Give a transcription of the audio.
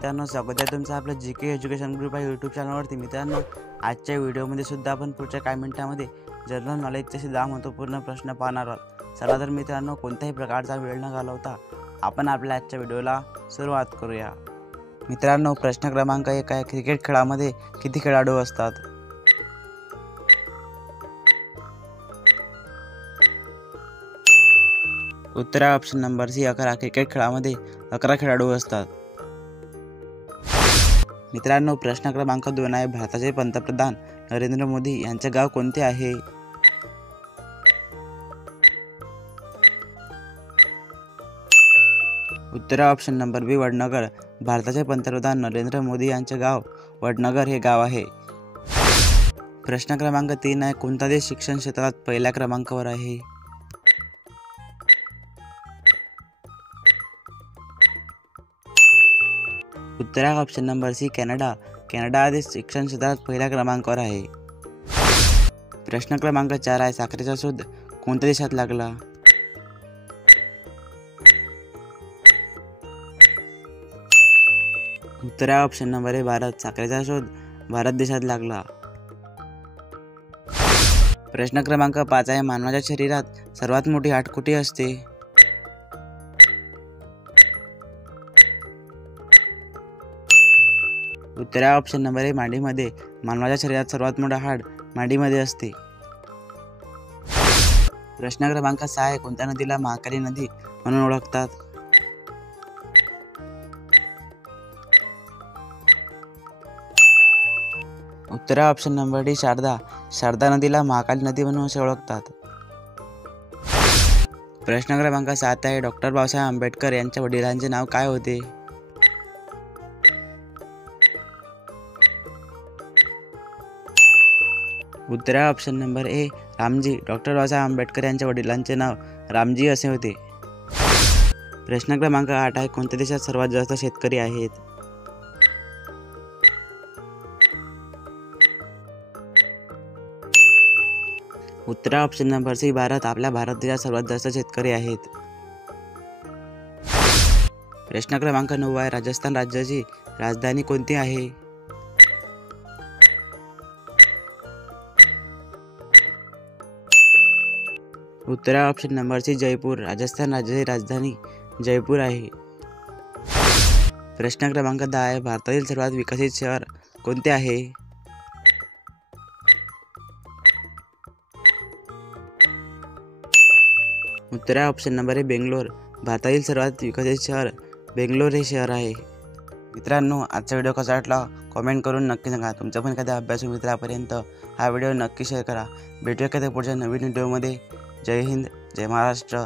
मित्रांनो, स्वागत आहे तुमचं आपलं जी के एज्युकेशन ग्रुप या यूट्यूब चॅनलवरती। मित्रांनो, आजच्या व्हिडिओमध्ये सुद्धा आपण पुढच्या काही मिनिटांमध्ये जनरल नॉलेजचे 10 महत्त्वपूर्ण प्रश्न पाहणार आहोत। चला तर मित्रांनो, कोणत्याही प्रकारचा वेळ न घालवता आपण आपल्या आजच्या व्हिडिओला सुरुवात करूया। मित्रांनो, प्रश्न क्रमांक 1 आहे, क्रिकेट खेळामध्ये किती खेळाडू असतात? उत्तर आहे ऑप्शन नंबर सी 11। क्रिकेट खेळामध्ये 11 खेळाडू असतात। मित्रांनो, प्रश्न क्रमांक 2 आहे, भारताचे पंतप्रधान नरेंद्र मोदी यांचे गाव कोणते आहे? उत्तर आहे ऑप्शन नंबर बी वडनगर। भारताचे पंतप्रधान नरेंद्र मोदी यांचे गाव वडनगर हे गाव आहे। प्रश्न क्रमांक 3 आहे, कोणता देश शिक्षण क्षेत्रात पहिल्या क्रमांकावर आहे? उत्तर आहे option number C Canada. Canada हा देश शिक्षण क्षेत्रात पहिल्या क्रमांकावर आहे। प्रश्न क्रमांक 4 आहे, साखरेचा शोध कोणत्या देशात लागला? उत्तर आहे ऑप्शन नंबर ए भारत। साखरेचा शोध भारत देशात लागला। प्रश्न क्रमांक 5 आहे, मानवाच्या शरीरात सर्वात मोठी हाड कुठे असते? उत्तर आहे ऑप्शन नंबर ए मांडीमध्ये। मानवाच्या शरीरात सर्वात मोठे हाड मांडीमध्ये असते। प्रश्न क्रमांक 6 आहे, कोणत्या नदीला महाकाली नदी म्हणून ओळखतात? उत्तर आहे option number D Sharda. Sharda नदीला महाकाली नदी म्हणून असे ओळखतात। प्रश्न क्रमांक 7 आहे, डॉक्टर बाबासाहेब आंबेडकर यांच्या वडिलांचे नाव काय होते? उत्तर आहे option number A Ramji. Doctor Babasaheb Ambedkar यांच्या वडिलांचे नाव रामजी असे होते। प्रश्न क्रमांक 8 आहे, कोणत्या देशात सर्वात जास्त शेतकरी आहेत? उत्तर आहे ऑप्शन नंबर सी भारत। आपल्या भारत देशात सर्वात जास्त शेतकरी आहेत। प्रश्न क्रमांक 9 आहे, राजस्थान राज्याची राजधानी कोणती आहे? उत्तर आहे option number C Jaipur. Rajasthan राज्याची राजधानी जयपूर आहे। प्रश्न क्रमांक 10 आहे, भारतातील सर्वात विकसित शहर कोणते आहे? उत्तर आहे ऑप्शन नंबर ए बेंगलोर। भारतातील सर्वात विकसित शहर बेंगलोर हे शहर आहे। मित्रांनो, आजचा व्हिडिओ कसा वाटला कमेंट करून नक्की सांगा। तुमच्या पण एखाद्या अभ्यासू मित्रापर्यंत हा व्हिडिओ नक्की शेअर करा। भेटूया एखाद्या पुढच्या नवीन व्हिडिओमध्ये। जय हिंद, जय महाराष्ट्र।